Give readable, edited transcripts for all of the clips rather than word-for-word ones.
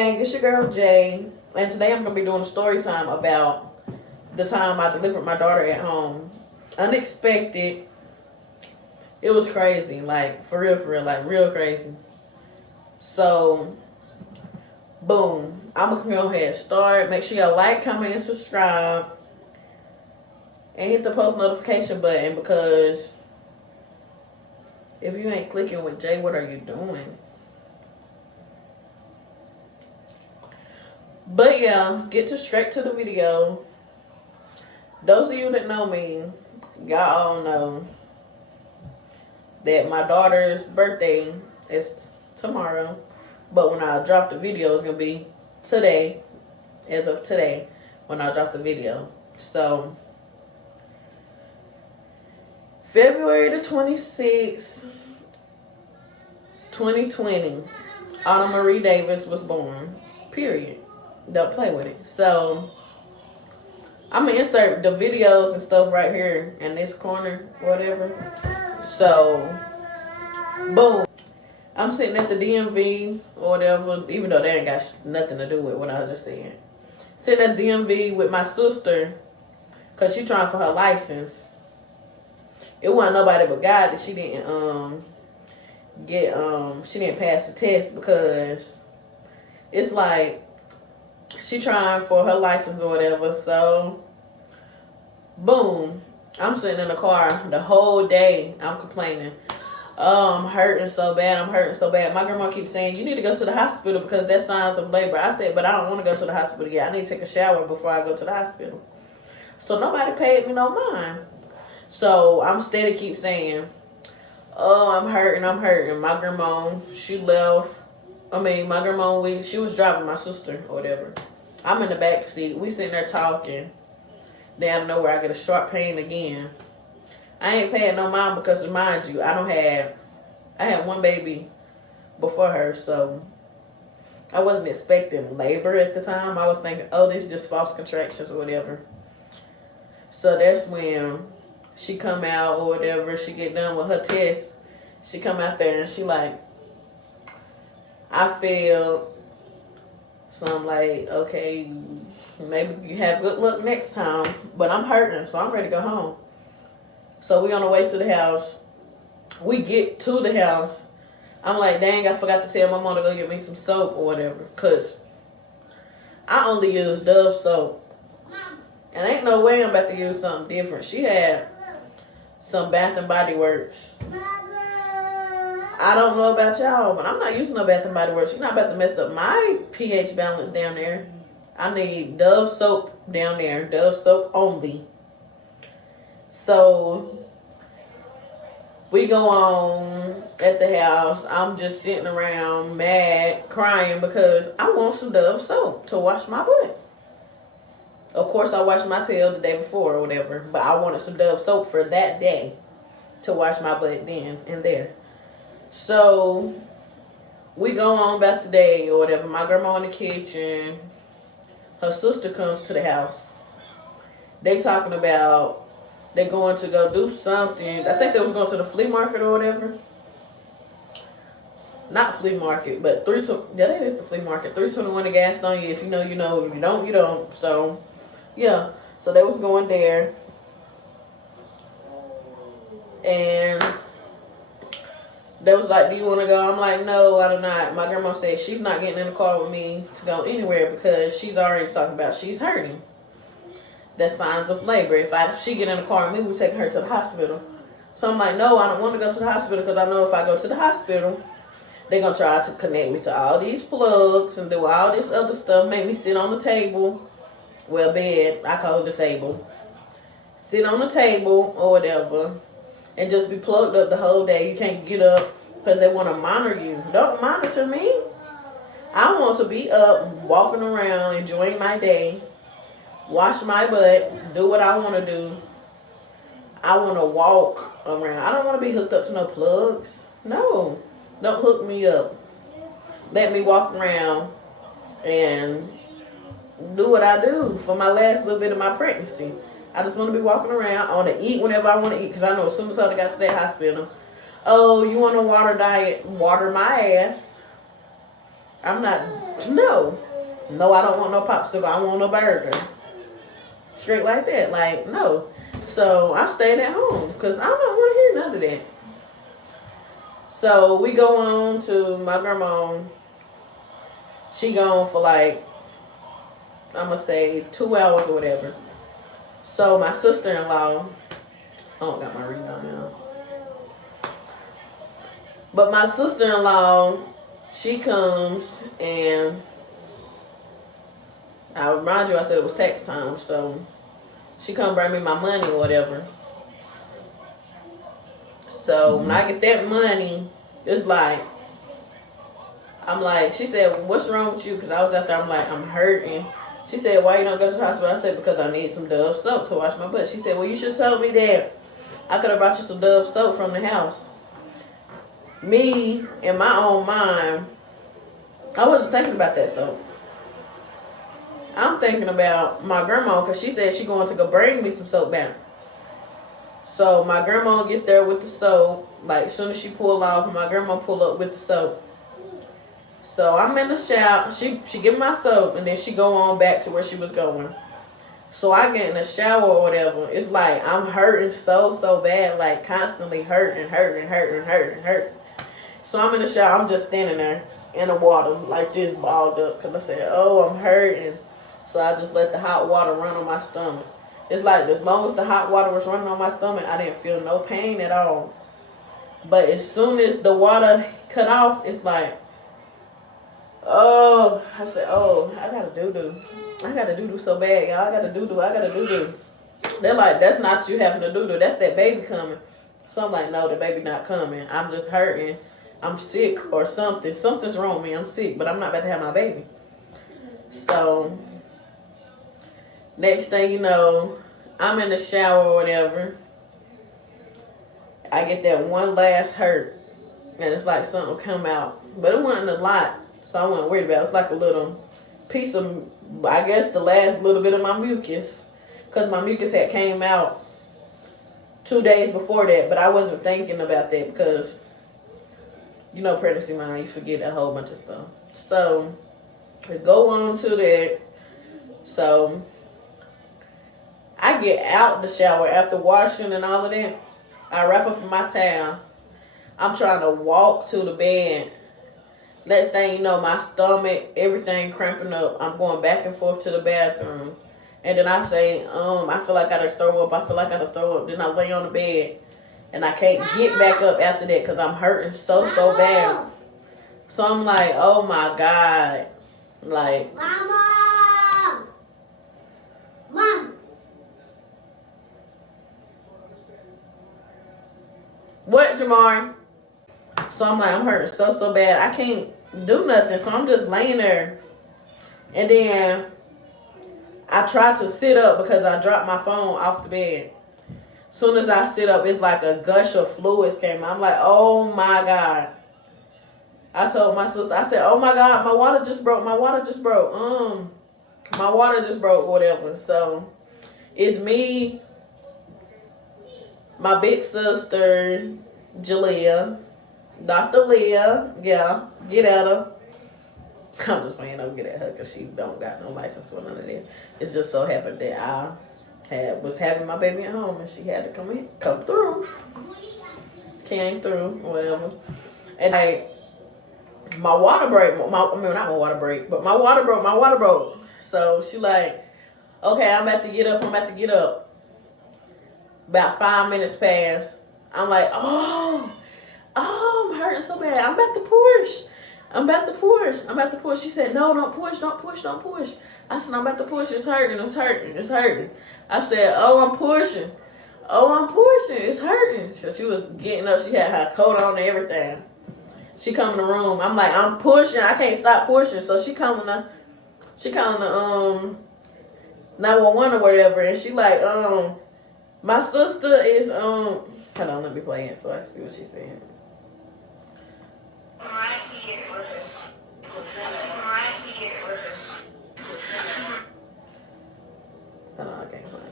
gang, it's your girl Jay, and today I'm gonna be doing a story time about the time I delivered my daughter at home. Unexpected. It was crazy, like for real, like real crazy. So, boom, I'm gonna go ahead and start. Make sure you like, comment, and subscribe, and hit the post notification button because if you ain't clicking with Jay, what are you doing? But yeah, straight to the video. Those of you that know me, y'all all know that my daughter's birthday is tomorrow. But when I drop the video, it's going to be today, as of today, when I drop the video. So, February the 26th, 2020, Anna Marie Davis was born. Period. Don't play with it. So, I'm going to insert the videos and stuff right here in this corner, whatever. So, boom. I'm sitting at the DMV or whatever, even though they ain't got nothing to do with what I was just saying. Sitting at the DMV with my sister because she trying for her license. It wasn't nobody but God that she didn't she didn't pass the test because it's like she trying for her license or whatever. So, boom. I'm sitting in the car the whole day. I'm complaining. Oh, I'm hurting so bad. My grandma keeps saying, you need to go to the hospital because that's signs of labor. I said, but I don't want to go to the hospital yet. I need to take a shower before I go to the hospital. So nobody paid me no mind. So I'm steady keep saying, oh, I'm hurting. My grandma, she left. My grandma, she was driving my sister or whatever. I'm in the back seat. We sitting there talking. Then out of nowhere, I get a sharp pain again. I ain't paying no mind because, mind you, I had one baby before her, so I wasn't expecting labor at the time. I was thinking, oh, this is just false contractions or whatever. So that's when she come out or whatever. She get done with her test. She come out there and she like, I failed. So I'm like, okay, maybe you have good luck next time. But I'm hurting, so I'm ready to go home. So we on the way to the house. We get to the house. I'm like, dang, I forgot to tell my mom to go get me some soap or whatever. Because I only use Dove soap. And ain't no way I'm about to use something different. She had some Bath and Body Works. I don't know about y'all, but I'm not using no Bath and Body Works. She's not about to mess up my pH balance down there. I need Dove soap down there. Dove soap only. So, we go on at the house. I'm just sitting around mad, crying because I want some Dove soap to wash my butt. Of course, I washed my tail the day before or whatever, but I wanted some Dove soap for that day to wash my butt then and there. So, we go on about the day or whatever. My grandma in the kitchen. Her sister comes to the house. They talking about they going to go do something. I think they was going to the flea market or whatever. Not flea market, but that is the flea market. 321 the gas on you. If you know, you know. If you don't, you don't. So, yeah. So they was going there. And they was like, do you want to go? I'm like, no, I do not. My grandma said she's not getting in the car with me to go anywhere because she's already talking about she's hurting. That's signs of labor. If she get in the car with me, we take her to the hospital. So I'm like, no, I don't want to go to the hospital because I know if I go to the hospital, they're going to try to connect me to all these plugs and do all this other stuff, make me sit on the table. Well, bed, I call it the table. Sit on the table or whatever and just be plugged up the whole day. You can't get up because they want to monitor you. Don't monitor me. I want to be up, walking around, enjoying my day. Wash my butt, do what I want to do. I want to walk around. I don't want to be hooked up to no plugs. No, don't hook me up. Let me walk around and do what I do for my last little bit of my pregnancy. I just want to be walking around. I want to eat whenever I want to eat because I know as soon as I got to that hospital. Oh, you want a water diet? Water my ass. I'm not, no. No, I don't want no popsicle. I want no burger. Straight like that. Like, no. So I stayed at home because I don't want to hear none of that. So we go on to my grandma. She gone for like, I'm going to say 2 hours or whatever. So my sister-in-law, I don't got my ring on now. But my sister-in-law, she comes and I remind you, I said it was tax time. So she come bring me my money or whatever. So when I get that money, it's like, I'm like, she said, what's wrong with you? Because I was out there, I'm like, I'm hurting. She said, why you don't go to the hospital? I said, because I need some Dove soap to wash my butt. She said, well, you should have told me that. I could have brought you some Dove soap from the house. Me, in my own mind, I wasn't thinking about that soap. I'm thinking about my grandma because she said she going to go bring me some soap back. So my grandma get there with the soap. Like, as soon as she pull off, my grandma pull up with the soap. So I'm in the shower. She give me my soap, and then she go on back to where she was going. So I get in the shower or whatever. It's like I'm hurting so bad, like constantly hurting. So I'm in the shower. I'm just standing there in the water, like this, balled up. Because I said, oh, I'm hurting. So I just let the hot water run on my stomach. It's like as long as the hot water was running on my stomach, I didn't feel no pain at all. But as soon as the water cut off, it's like, oh, I said, oh, I got to doo-doo. I got to doo-doo so bad, y'all. I got to doo-doo. They're like, that's not you having to doo-doo. That's that baby coming. So I'm like, no, the baby not coming. I'm just hurting. I'm sick or something. Something's wrong with me. I'm sick, but I'm not about to have my baby. So next thing you know, I'm in the shower or whatever. I get that one last hurt. And it's like something come out. But it wasn't a lot. So I wasn't worried about it. It was like a little piece of, I guess, the last little bit of my mucus. Because my mucus had came out 2 days before that. But I wasn't thinking about that because, you know, pregnancy mind, you forget a whole bunch of stuff. So we go on to that. So I get out the shower after washing and all of that. I wrap up in my towel. I'm trying to walk to the bed. Next thing you know, my stomach, everything cramping up. I'm going back and forth to the bathroom. And then I say, I feel like I gotta throw up. Then I lay on the bed. And I can't get back up after that because I'm hurting so bad. So I'm like, oh my God. Like, Mama! Mom! What, Jamari? So I'm like, I'm hurting so bad. I can't do nothing. So I'm just laying there. And then I try to sit up because I dropped my phone off the bed. Soon as I sit up, it's like a gush of fluids came out. I'm like, oh my God. I told my sister, I said, oh my God, my water just broke. My water just broke, whatever. So it's me, my big sister, Jalea, Dr. Leah, yeah, get at her. I'm just playing, don't get at her because she don't got no license for none of that. It's just so happened that I was having my baby at home and she had to come through. Came through, whatever. And my water broke. So she like, okay, I'm about to get up. About 5 minutes passed. I'm like, oh, I'm hurting so bad. I'm about to push. She said, no, don't push. I said, I'm about to push. It's hurting. I said, oh, I'm pushing. It's hurting. So she was getting up. She had her coat on and everything. She come in the room. I'm like, I'm pushing. I can't stop pushing. So she calling the 911 or whatever. And she like, my sister is, hold on, let me play it so I can see what she's saying. Right here. Hold on, I can't find it.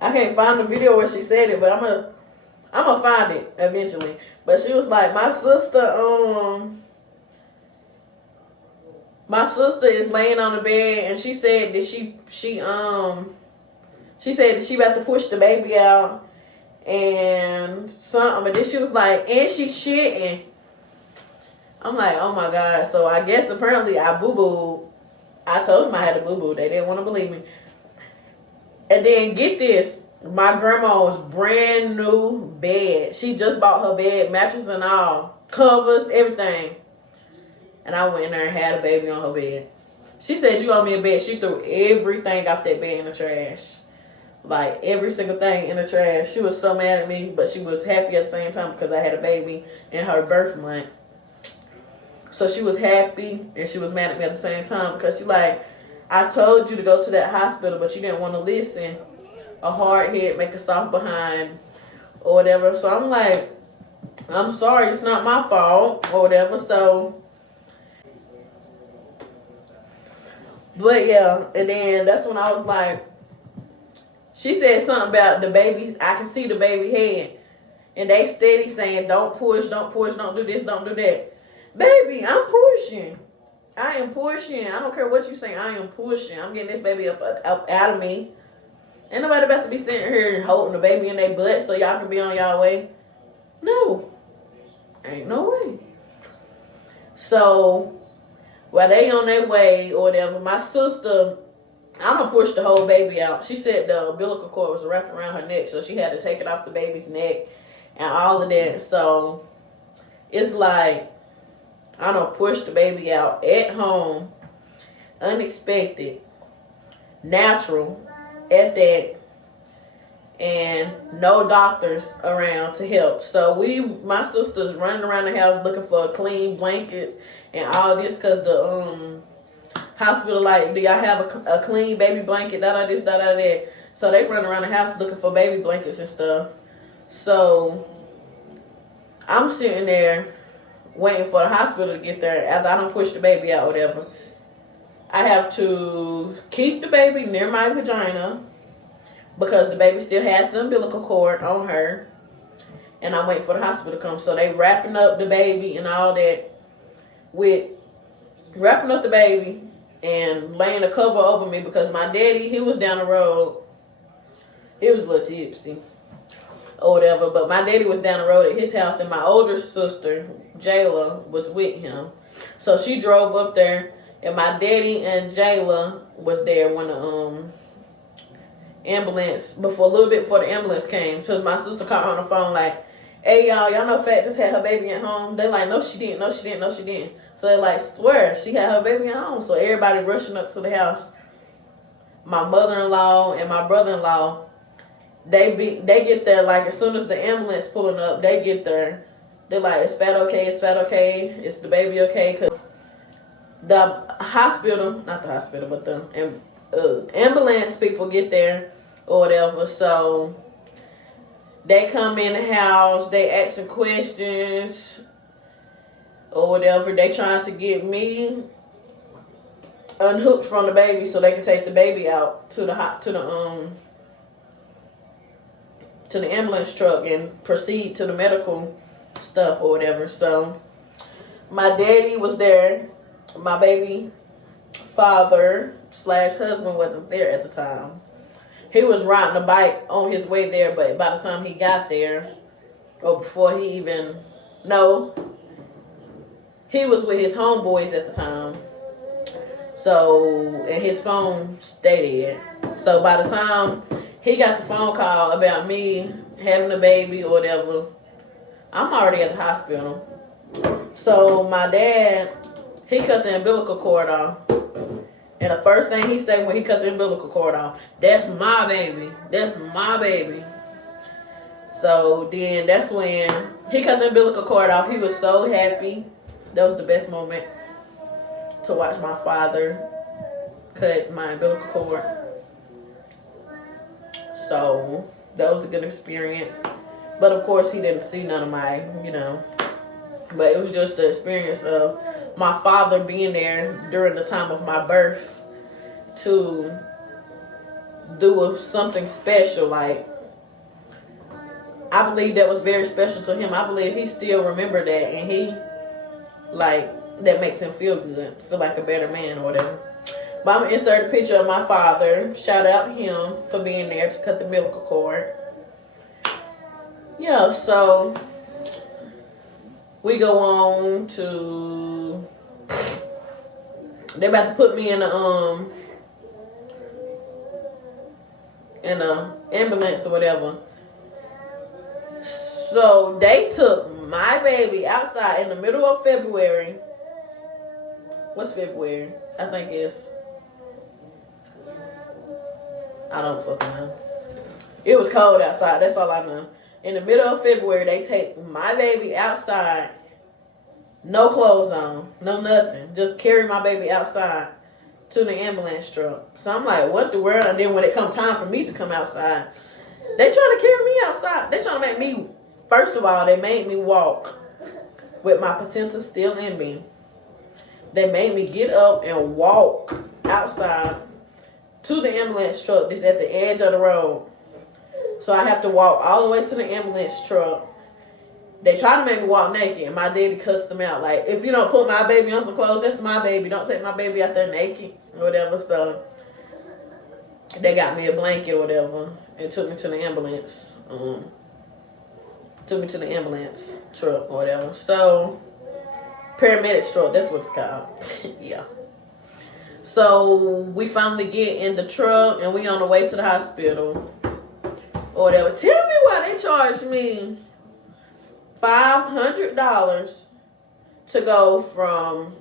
I can't find the video where she said it, but I'm gonna I'm gonna find it eventually. But she was like, my sister is laying on the bed, and she said that she said that she about to push the baby out and something. But then she was like, and she's shitting. I'm like, oh my God. So I guess apparently I boo-booed. I told them I had a boo-boo. They didn't want to believe me. And then get this. My grandma's brand new bed. She just bought her bed, mattress and all. Covers, everything. And I went in there and had a baby on her bed. She said, you owe me a bed. She threw everything off that bed in the trash. Like, every single thing in the trash. She was so mad at me, but she was happy at the same time because I had a baby in her birth month. So she was happy and she was mad at me at the same time because she like, I told you to go to that hospital, but you didn't want to listen. A hard head make a soft behind or whatever. So I'm like, I'm sorry, it's not my fault or whatever. So, but yeah, and then that's when I was like, she said something about the baby. I can see the baby head. And they steady saying, don't push, don't do this, don't do that. Baby, I'm pushing. I am pushing. I don't care what you say. I am pushing. I'm getting this baby up out of me. Ain't nobody about to be sitting here and holding the baby in their butt so y'all can be on y'all way. No. Ain't no way. So, while they on their way or whatever, my sister, I don't push the whole baby out. She said the umbilical cord was wrapped around her neck, so she had to take it off the baby's neck and all of that. So, it's like, I don't push the baby out at home, unexpected, natural, at that, and no doctors around to help. So my sister's running around the house looking for clean blankets and all this because the hospital like, do y'all have a clean baby blanket, this, that. So they run around the house looking for baby blankets and stuff. So I'm sitting there waiting for the hospital to get there after I don't push the baby out or whatever. I have to keep the baby near my vagina because the baby still has the umbilical cord on her. And I'm waiting for the hospital to come. So they wrapping up the baby and all that with wrapping up the baby and laying a cover over me because my daddy, he was down the road. He was a little tipsy or whatever, but my daddy was down the road at his house and my older sister, Jayla, was with him. So she drove up there and my daddy and Jayla was there when the ambulance, a little bit before the ambulance came. So my sister called her on the phone like, hey y'all know Fat just had her baby at home? They like, no she didn't. So they like, swear, she had her baby at home. So everybody rushing up to the house. My mother-in-law and my brother-in-law, they get there like as soon as the ambulance pulling up, they get there. They're like, it's Fat okay, it's the baby okay? Because the hospital, not the hospital, but the ambulance people get there or whatever. So they come in the house, they asking questions or whatever. They trying to get me unhooked from the baby so they can take the baby out to the ambulance truck and proceed to the medical stuff or whatever. So my daddy was there. My baby father / husband wasn't there at the time. He was riding a bike on his way there, but by the time he got there, or before he even, no, he was with his homeboys at the time. So, and his phone stayed dead. So by the time he got the phone call about me having a baby or whatever, I'm already at the hospital. So my dad, he cut the umbilical cord off. And the first thing he said when he cut the umbilical cord off, that's my baby. That's my baby. So then that's when he cut the umbilical cord off. He was so happy. That was the best moment to watch my father cut my umbilical cord. So that was a good experience. But of course he didn't see none of my, but it was just the experience of my father being there during the time of my birth to do something special, like I believe that was very special to him. I believe he still remembered that, and he, like, that makes him feel good, feel like a better man or whatever. But I'm going to insert a picture of my father. Shout out him for being there to cut the umbilical cord. Yeah, so we go on to, they're about to put me in a ambulance or whatever. So they took my baby outside in the middle of February. What's February? I think it's, I don't fucking know. It was cold outside. That's all I know. In the middle of February, they take my baby outside. No clothes on. No nothing. Just carry my baby outside to the ambulance truck. So I'm like, what the world? And then when it come time for me to come outside, they trying to carry me outside. They trying to make me, first of all, they made me walk with my placenta still in me. They made me get up and walk outside to the ambulance truck that's at the edge of the road. So I have to walk all the way to the ambulance truck. They try to make me walk naked, and my daddy cussed them out. Like, if you don't put my baby on some clothes, that's my baby. Don't take my baby out there naked or whatever. So they got me a blanket or whatever and took me to the ambulance. Took me to the ambulance truck or whatever. So, paramedic truck, that's what it's called. Yeah. So we finally get in the truck and we on the way to the hospital or whatever. Tell me why they charged me $500 to go from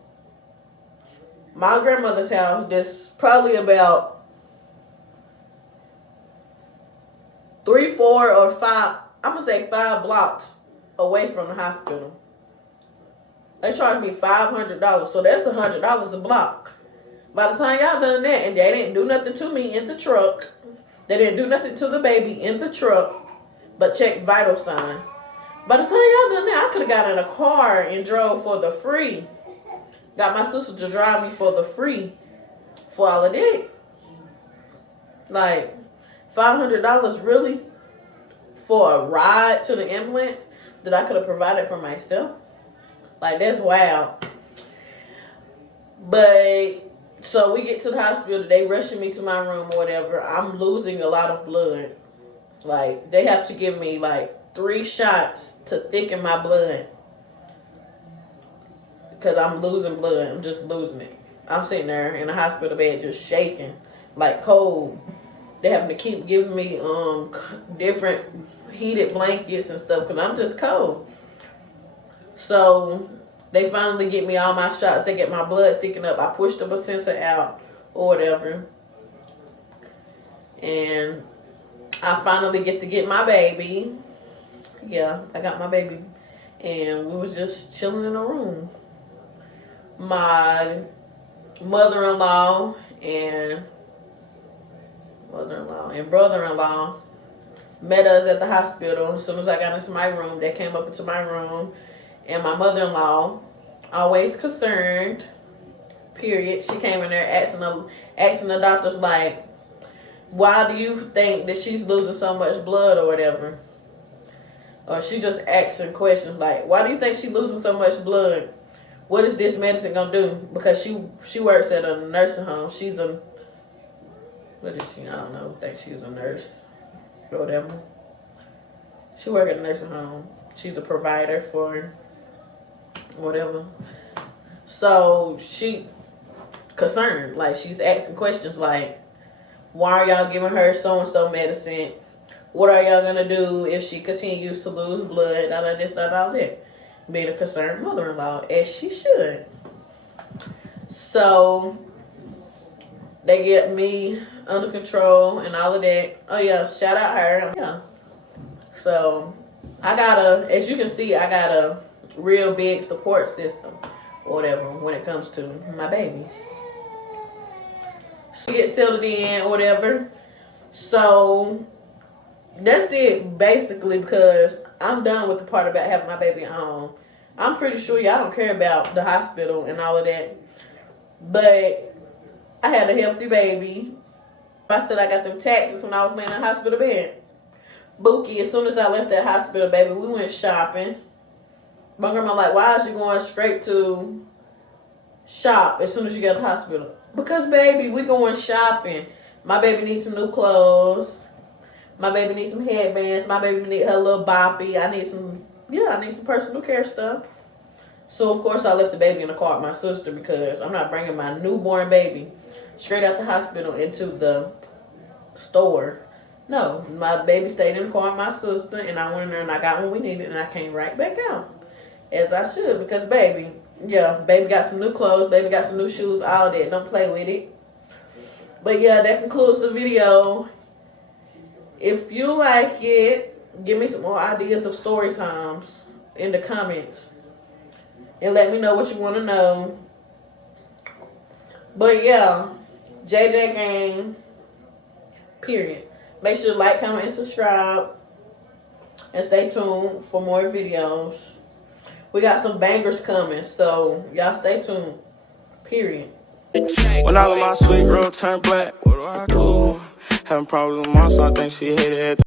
my grandmother's house, that's probably about 3, 4, or 5, I'm gonna say 5 blocks away from the hospital. They charged me $500, so that's $100 a block. By the time y'all done that, and they didn't do nothing to me in the truck, they didn't do nothing to the baby in the truck, but check vital signs. By the time y'all done that, I could have got in a car and drove for the free. Got my sister to drive me for the free for all of that. Like, $500 really for a ride to the ambulance that I could have provided for myself? Like, that's wild. But so we get to the hospital, they rushing me to my room or whatever. I'm losing a lot of blood. Like, they have to give me like 3 shots to thicken my blood because I'm losing blood. I'm just losing it. I'm sitting there in a hospital bed just shaking like cold. They having to keep giving me different heated blankets and stuff because I'm just cold. So they finally get me all my shots. They get my blood thickened up. I push the placenta out or whatever. And I finally get to get my baby. Yeah, I got my baby. And we was just chilling in a room. My mother-in-law and brother-in-law met us at the hospital. As soon as I got into my room, they came up into my room. And my mother-in-law, always concerned, period. She came in there asking the doctors, like, why do you think that she's losing so much blood or whatever? Or she just asking questions like, why do you think she's losing so much blood? What is this medicine gonna do? Because she works at a nursing home. She's a, what is she? I don't know. I think she's a nurse or whatever. She works at a nursing home. She's a provider for whatever. So she concerned. Like, she's asking questions like, why are y'all giving her so-and-so medicine? What are y'all gonna do if she continues to lose blood? All of this, all that. Being a concerned mother-in-law, as she should. So they get me under control and all of that. Oh yeah, shout out her. Yeah. So I got as you can see, I got a real big support system or whatever when it comes to my babies. So we get settled in or whatever. So that's it basically, because I'm done with the part about having my baby at home. I'm pretty sure y'all don't care about the hospital and all of that. But I had a healthy baby. I said I got them taxes when I was laying in the hospital bed. Bookie, as soon as I left that hospital, baby, we went shopping. My grandma like, why is you going straight to shop as soon as you get to the hospital? Because, baby, we going shopping. My baby needs some new clothes. My baby needs some headbands. My baby need her little boppy. I need some personal care stuff. So, of course, I left the baby in the car with my sister because I'm not bringing my newborn baby straight out the hospital into the store. No, my baby stayed in the car with my sister, and I went in there and I got what we needed, and I came right back out. As I should, because baby got some new clothes, baby got some new shoes, all that. Don't play with it. But yeah, that concludes the video. If you like it, give me some more ideas of story times in the comments. And let me know what you want to know. But yeah, JJ Gang, period. Make sure to like, comment, and subscribe. And stay tuned for more videos. We got some bangers coming, so y'all stay tuned. Period. When I let my sweet girl turn black, what do I do? Having problems with my son, I think she hated it.